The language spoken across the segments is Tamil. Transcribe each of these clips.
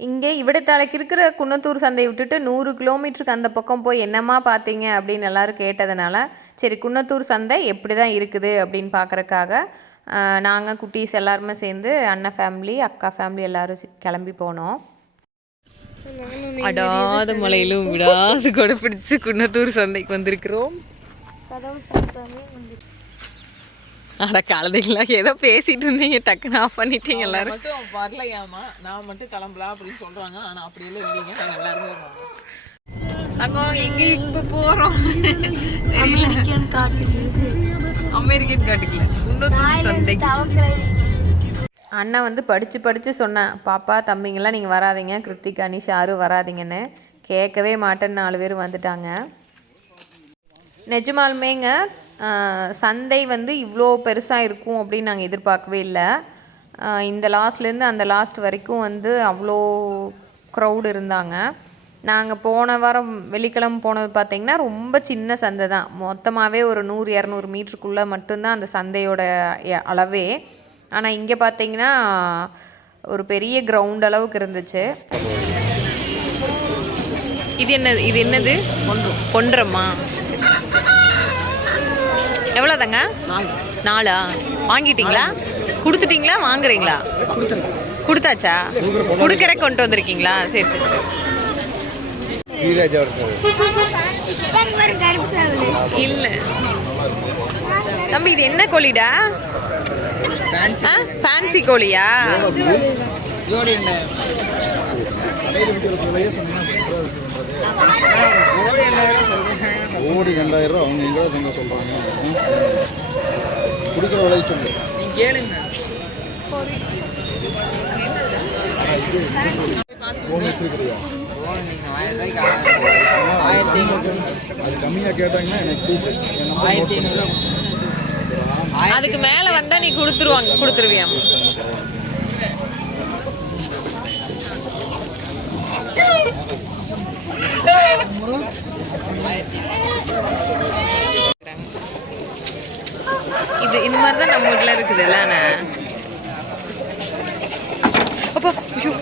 இங்கே இவிடத்தாலைக்கு இருக்கிற குன்னத்தூர் சந்தையை விட்டுட்டு நூறு கிலோமீட்டருக்கு அந்த பக்கம் போய் என்னம்மா பார்த்தீங்க அப்படின்னு எல்லாரும் கேட்டதுனால சரி குன்னத்தூர் சந்தை எப்படி தான் இருக்குது அப்படின்னு பார்க்குறக்காக நாங்கள் குட்டீஸ் எல்லாருமே சேர்ந்து அண்ணன் ஃபேமிலி அக்கா ஃபேமிலி எல்லாரும் கிளம்பி போனோம். அடாத மலையிலும் விடாது கூட பிடிச்சு குன்னத்தூர் சந்தைக்கு வந்திருக்கிறோம். அட கலதைங்களா ஏதோ பேசிட்டு இருந்தீங்க டக்குன்னு ஆஃப் பண்ணிட்டீங்க எல்லாரும். மட்டும் வரலையாமா? நான் மட்டும் கிளம்பலாம் அப்படின்னு சொல்றாங்க. ஆனா அப்படியெல்லாம் இல்லைங்க நாங்க எல்லாருமே. அங்க எங்க இப்ப போறோம். அமெரிக்கன் காட்டுக்கல குன்னத்தூர் சந்தைக்கு. அண்ணன் வந்து படித்து படித்து சொன்னேன் பாப்பா தம்பிங்கெல்லாம் நீங்கள் வராதீங்க. கிருத்திகா அனிஷ் யாரும் வராதீங்கன்னு. கேட்கவே மாட்டேன்னு நாலு பேர் வந்துட்டாங்க. நிஜமாலுமேங்க சந்தை வந்து இவ்வளோ பெருசாக இருக்கும் அப்படின்னு நாங்கள் எதிர்பார்க்கவே இல்லை. இந்த லாஸ்ட்லேருந்து அந்த லாஸ்ட் வரைக்கும் வந்து அவ்வளோ க்ரௌடு இருந்தாங்க. நாங்கள் போன வாரம் வெள்ளிக்கிழமை போனது பார்த்திங்கன்னா ரொம்ப சின்ன சந்தை தான். மொத்தமாகவே ஒரு நூறு இரநூறு மீட்டருக்குள்ளே மட்டும்தான் அந்த சந்தையோட அளவே. ஆனால் இங்கே பார்த்தீங்கன்னா ஒரு பெரிய கிரவுண்ட் அளவுக்கு இருந்துச்சு. இது என்னது இது என்னது? பொன்றமா எவ்வளோதாங்க நாலா. வாங்கிட்டீங்களா? கொடுத்துட்டீங்களா? வாங்குறீங்களா? கொடுத்தாச்சா? கொடுக்கற கொண்டு வந்திருக்கீங்களா? சரி சரி சரி. இல்லை. தம்பி இது என்ன கோழிடா? ஃபேன்சி கோழியா? கோடி ரெண்டாயிரம் ரூபா அவங்க எங்கே சொன்ன சொல்கிறாங்க கொடுக்குற விலையை சொல்லு. நீங்க கேளுங்க. அது கம்மியாக கேட்டாங்கன்னா எனக்கு ஆயிரத்தி ஐநூறுரூவா அதுக்கு மேலே வந்தால் நீ கொடுத்துருவாங்க கொடுத்துருவியாம். இது இந்த மாதிரி தான் நம்ம வீட்டில் இருக்குது இல்லைண்ணே அப்பா ஐயோ.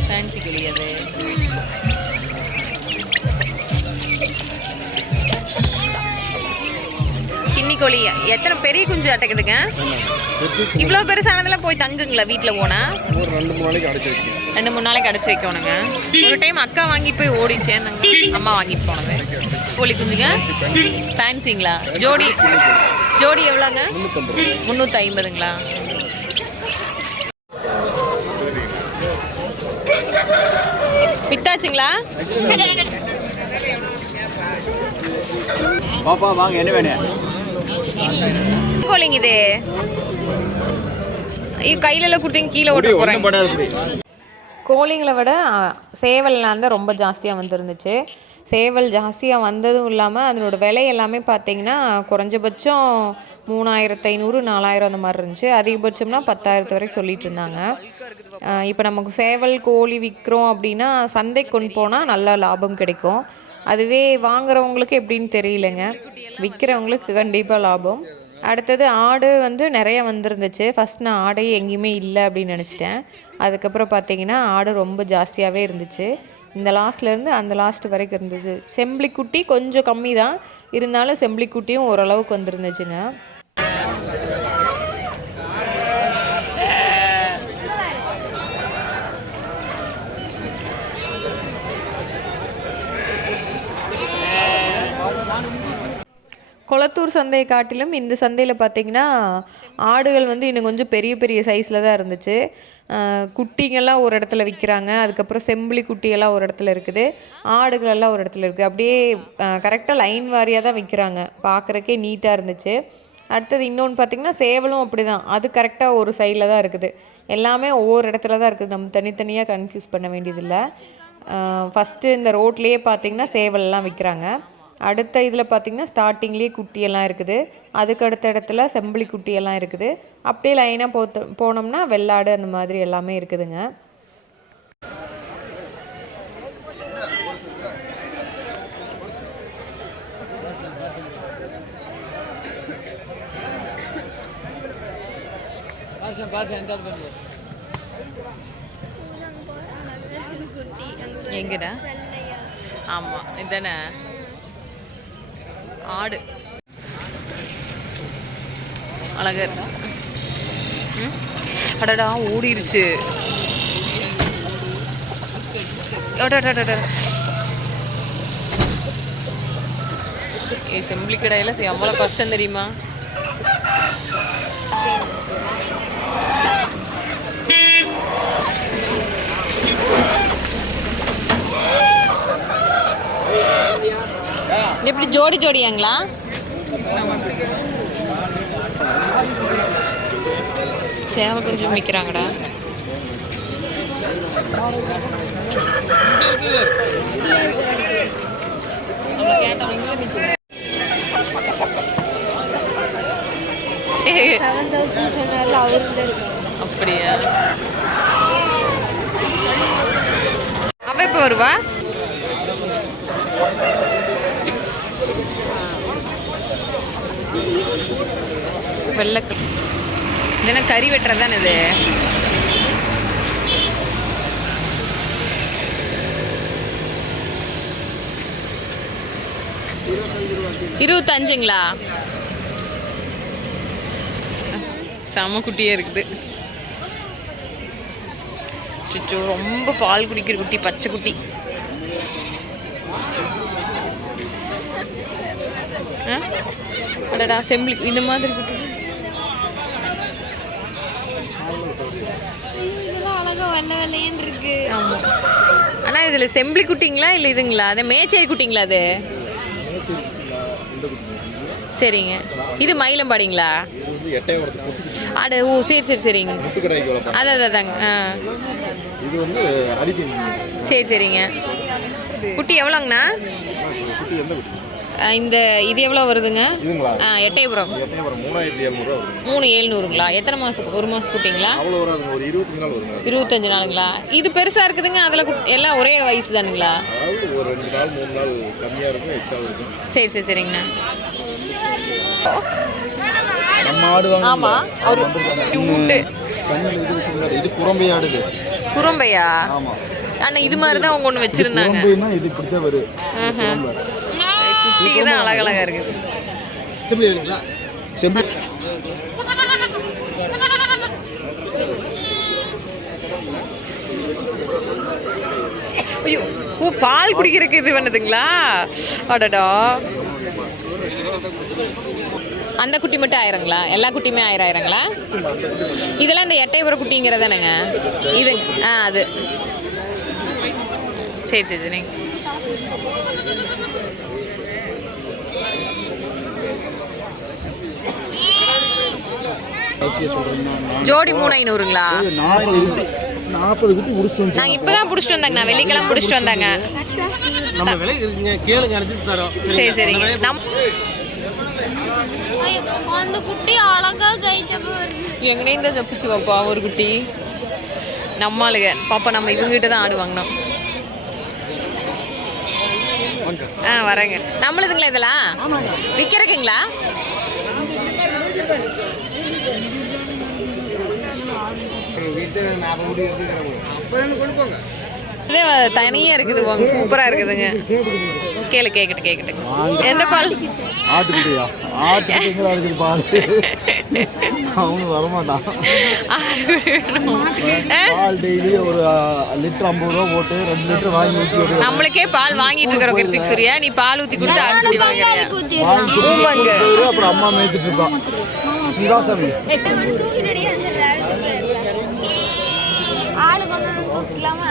ஃபேன்சி கிளி அது கோழி எத்தனை பெரிய குஞ்சு அட்டைக்குதுங்க இவ்வளோ பெருசானதெல்லாம் போய் தங்குங்களா வீட்டில் போனா ஒரு ரெண்டு மூணு நாளைக்கு அடைச்சி வைக்கணும் ரெண்டு மூணு நாளைக்கு அடைச்சி வைக்கணுங்க. ஒரு டைம் அக்கா வாங்கி போய் ஓடிச்சேன் அம்மா வாங்கிட்டு போனது. கோழி குஞ்சுங்க. ஃபேன்சிங்களா ஜோடி. ஜோடி எவ்வளோங்க? முந்நூற்றி ஐம்பதுங்களா வித்தாச்சுங்களா? பாப்பா வாங்க என்ன வேணும்? கோழிங்க இது. ஐயோ கையிலலாம் கொடுத்தீங்க கீழே ஓட்ட படாது கோழிங்களை விட சேவல்லாம் தான் ரொம்ப ஜாஸ்தியாக வந்துருந்துச்சு. சேவல் ஜாஸ்தியாக வந்ததும் இல்லாமல் அதனோட விலை எல்லாமே பார்த்தீங்கன்னா குறைஞ்சபட்சம் மூணாயிரத்து ஐநூறு நாலாயிரம் அந்த மாதிரி இருந்துச்சு. அதிகபட்சம்னா பத்தாயிரத்து வரைக்கும் சொல்லிட்டு இருந்தாங்க. இப்போ நமக்கு சேவல் கோழி விற்கிறோம் அப்படின்னா சந்தைக்கு கொண்டு போனால் நல்ல லாபம் கிடைக்கும். அதுவே வாங்குறவங்களுக்கு எப்படின்னு தெரியலங்க. விற்கிறவங்களுக்கு கண்டிப்பாக லாபம். அடுத்தது ஆடு வந்து நிறைய வந்துருந்துச்சு. ஃபஸ்ட் நான் ஆடே எங்கேயுமே இல்லை அப்படின்னு நினச்சிட்டேன். அதுக்கப்புறம் பார்த்தீங்கன்னா ஆடு ரொம்ப ஜாஸ்தியாகவே இருந்துச்சு. இந்த லாஸ்ட்லேருந்து அந்த லாஸ்ட் வரைக்கும் இருந்துச்சு. செம்பிளிக்குட்டி கொஞ்சம் கம்மி தான் இருந்தாலும் செம்பிளிக்குட்டியும் ஓரளவுக்கு வந்துருந்துச்சுங்க. கொளத்தூர் சந்தையை காட்டிலும் இந்த சந்தையில் பார்த்தீங்கன்னா ஆடுகள் வந்து இன்னும் கொஞ்சம் பெரிய பெரிய சைஸில் தான் இருந்துச்சு. குட்டிங்கெல்லாம் ஒரு இடத்துல விற்கிறாங்க அதுக்கப்புறம் செம்பிளி குட்டியெல்லாம் ஒரு இடத்துல இருக்குது. ஆடுகளெல்லாம் ஒரு இடத்துல இருக்குது அப்படியே கரெக்டாக லைன் வாரியாக தான் விற்கிறாங்க பார்க்குறக்கே நீட்டாக இருந்துச்சு. அடுத்தது இன்னொன்று பார்த்தீங்கன்னா சேவலும் அப்படி தான் அது கரெக்டாக ஒரு சைடில் தான் இருக்குது. எல்லாமே ஒவ்வொரு இடத்துல தான் இருக்குது. நம்ம தனித்தனியாக கன்ஃபியூஸ் பண்ண வேண்டியதில்லை. ஃபஸ்ட்டு இந்த ரோட்லேயே பார்த்தீங்கன்னா சேவல்லாம் விற்கிறாங்க அடுத்த இதில் பார்த்திங்கன்னா ஸ்டார்டிங்லேயே குட்டியெல்லாம் இருக்குது. அதுக்கு அடுத்த இடத்துல செம்பளி குட்டியெல்லாம் இருக்குது. அப்படியே லைனாக போத்து போனோம்னா வெள்ளாடு அந்த மாதிரி எல்லாமே இருக்குதுங்க. எங்கடா? ஆமாம் இதானே? ஆடு. அழகா இருக்கு? ம்? அடடா ஓடிருச்சு. ஏ செம்பிளி கடையில் எவ்வளோ கஷ்டம் தெரியுமா? எப்படி ஜோடி ஜோடியாங்களா? சேவை கொஞ்சம் விற்கிறாங்கடா அப்படியா? அவ எப்போ வருவா? வெள்ளை இது என்ன கறி வெட்டுறது தானே இது? இருபத்தஞ்சுங்களா? செம குட்டியே இருக்குது. சுச்சோ ரொம்ப பால் குடிக்கிற குட்டி பச்சை குட்டி. ஆ? அடடா செம்பிளி இந்த மாதிரி குட்டி இதெல்லாம் அழகா வெள்ளை வெள்ளையன்னு இருக்கு ஆமாம் ஆனால் இதில் செம்பிளி குட்டிங்களா இல்லை இதுங்களா? அது மேச்சேரி குட்டிங்களா அது? சரிங்க. இது மயிலம்பாடிங்களா? இது அட ஓ சரி சரி சரிங்க. அது அதான் அதாங்க. ஆ. இது வந்து சரி சரிங்க. குட்டி எவ்வளோங்கண்ணா? இந்த இது எவ்வளோ வருதுங்க? எட்டயபுரம். மூணு ஏழ்நூறுங்களா எத்தனை மாதம் ஒரு மாதம் குட்டிங்களா? ஒரு இருபத்தஞ்சு நாளுங்களா? இது பெருசாக இருக்குதுங்க அதில் எல்லாம் ஒரே வயசு தானுங்களா? ஒரு சரி சரி சரிங்கண்ணா ஆமா கண்ணில் இது குரம்பையா? ஆமாம் அண்ணா இது மாதிரி தான் அவங்க ஒன்று வச்சிருந்தாங்க குரம்பைன்னா இது பிடிச்ச வரும் குட்டிக்கு தான் அழகழகா இருக்குது செம்பி வேணுங்களா செம்பி. ஐயோ ஓ பால் குடிக்கிறதுக்கு இது பண்ணுதுங்களா அடடா. அந்த குட்டி மட்டும் ஆயிரங்களா? எல்லா குட்டியுமே ஆயிரம் ஆயிரங்களா? இதெல்லாம் இந்த எட்டைபுர குட்டிங்கிறதானேங்க? இது ஆ அது. சரி சரி சரிங்க ஜோடி மூணு ஐநூறுங்களா? நாற்பது குட்டி நாற்பது குட்டி வந்து நாங்கள் இப்போ தான் பிடிச்சிட்டு வந்தாங்க நான் வெள்ளிக்கிழமை பிடிச்சிட்டு வந்தாங்க. நம்ம விலை இருக்குங்க கேளுங்க அனுப்பிச்சு தரோம். சரி சரிங்க நம் அந்த குட்டி அழகா கைத்தப்ப வருது. எங்கனேயும் தப்பிச்சு பாப்பா ஒரு குட்டி. நம்ம ஆளுங்க பாப்பா நம்ம இவங்ககிட்ட தான் ஆடு வாங்கினோம். ஆ வரேங்க. நம்மளுதுங்களா இதெல்லாம்? விற்கிறதுக்குங்களா இதே தனியாக இருக்குது வாங்க சூப்பராக இருக்குதுங்க. கேளு கேட்கட்டு கேட்கட்டு எந்த பால்? ஆட்டுக்குட்டியா? ஆட்டுக்குட்டிங்களா இருக்குது பால். அவனு வரமாட்டான்? பால் டெய்லி ஒரு லிட்டர் ஐம்பது ரூபா போட்டு ரெண்டு லிட்டர் வாங்கி ஊற்றி நம்மளுக்கே பால் வாங்கிட்டு இருக்கிறோம் கிருத்திக் சூர்யா நீ பால் ஊற்றி கொடுத்து ஆடு குட்டி வாங்குறியா அப்புறம் அம்மா மேய்ச்சிட்டு இருப்பான் நீதான் சாமி தூக்கிட்டடி ஆளு கொண்டு வந்து தூக்கலாமா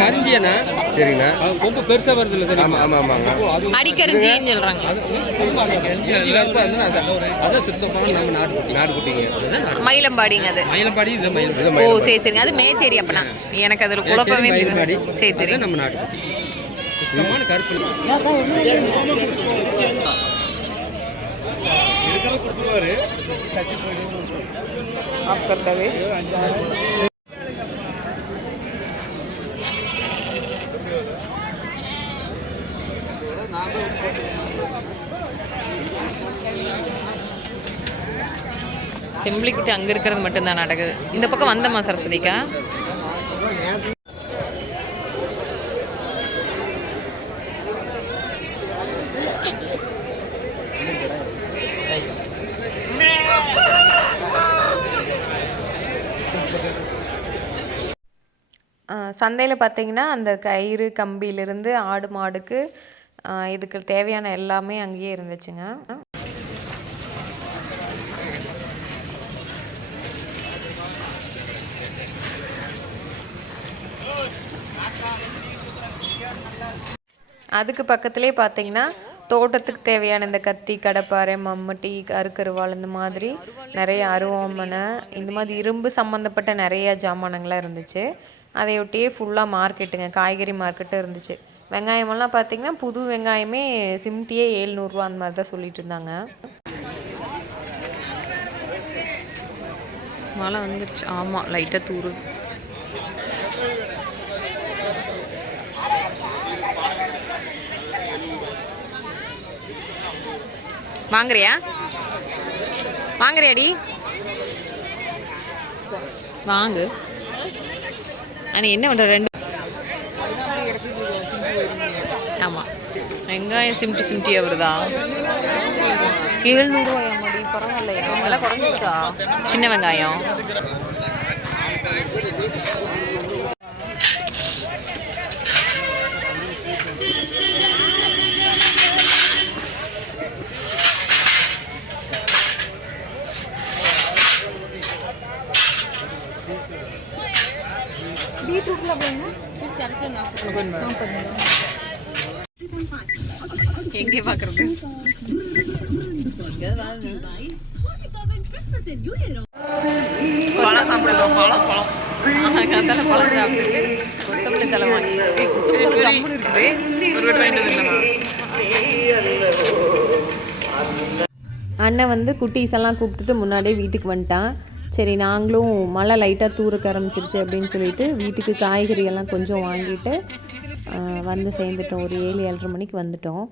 அரிஞ்சியண்ணா சரிங்கண்ணா அது கொம்பு பெருசா வருது இல்ல? ஆமாம் ஆமாம் ஆமாங்க அடிக்கரிஞ்சின்னு இருந்தா அதான் சுத்தமான நம்ம நாட்டுக்குட்டி நாட்டுக்குட்டிங்க மயிலம்பாடிங்க அது. மயிலம்பாடி இது ஓ சரி சரிங்க. அது மேச்சேரி அப்பனா. எனக்கு அதில் குழப்பமே. சரி சரி. நம்ம நாட்டுக்குட்டி சுத்தமான கருப்பு செம்பிளிக்கிட்டு அங்கே இருக்கிறது மட்டும்தான் நடக்குது. இந்த பக்கம் வந்தம்மா சரஸ்வதிக்கா? சந்தையில் பார்த்தீங்கன்னா அந்த கயிறு கம்பியிலிருந்து ஆடு மாடுக்கு இதுக்கு தேவையான எல்லாமே அங்கேயே இருந்துச்சுங்க. அதுக்கு பக்கத்துலேயே பார்த்தீங்கன்னா தோட்டத்துக்கு தேவையான இந்த கத்தி கடப்பாறை மம்மட்டி அருக்கருவாள் இந்த மாதிரி நிறைய அருவாமனை இந்த மாதிரி இரும்பு சம்மந்தப்பட்ட நிறைய ஜாமானங்கள்லாம் இருந்துச்சு. அதையொட்டியே ஃபுல்லாக மார்க்கெட்டுங்க காய்கறி மார்க்கெட்டும் இருந்துச்சு. வெங்காயமெல்லாம் பார்த்தீங்கன்னா புது வெங்காயமே சிம்டியே ஏழ்நூறுரூவா அந்த மாதிரி தான் சொல்லிட்டு இருந்தாங்க. மழை வந்துருச்சு. ஆமாம் லைட்டாக தூரு வாங்குறியா? வாங்குறியாடி? வாங்கு. ஆனால் என்ன பண்ணுற ரெண்டு ஆமாம் வெங்காயம் சிம்டி சிம்டியாக வருதா? எழுநூறுவாயா மடி பரவாயில்லையா விலை குறைஞ்சிச்சா சின்ன வெங்காயம். எங்கே பார்க்குறது? பழம் சாப்பிடுறோம் பழம் பழம். அதனால பழம் சாப்பிட்டுட்டு கொத்தமல்லி தலை வாங்கி இருக்குது. அண்ணன் வந்து குட்டீஸ் எல்லாம் கூப்பிட்டுட்டு முன்னாடியே வீட்டுக்கு வந்துட்டான். சரி நாங்களும் மழை லைட்டாக தூருக்க ஆரம்பிச்சிருச்சு அப்படின்னு சொல்லிட்டு வீட்டுக்கு காய்கறி எல்லாம் கொஞ்சம் வாங்கிட்டு வந்து சேர்ந்துட்டோம். ஒரு ஏழு ஏழரை மணிக்கு வந்துட்டோம்.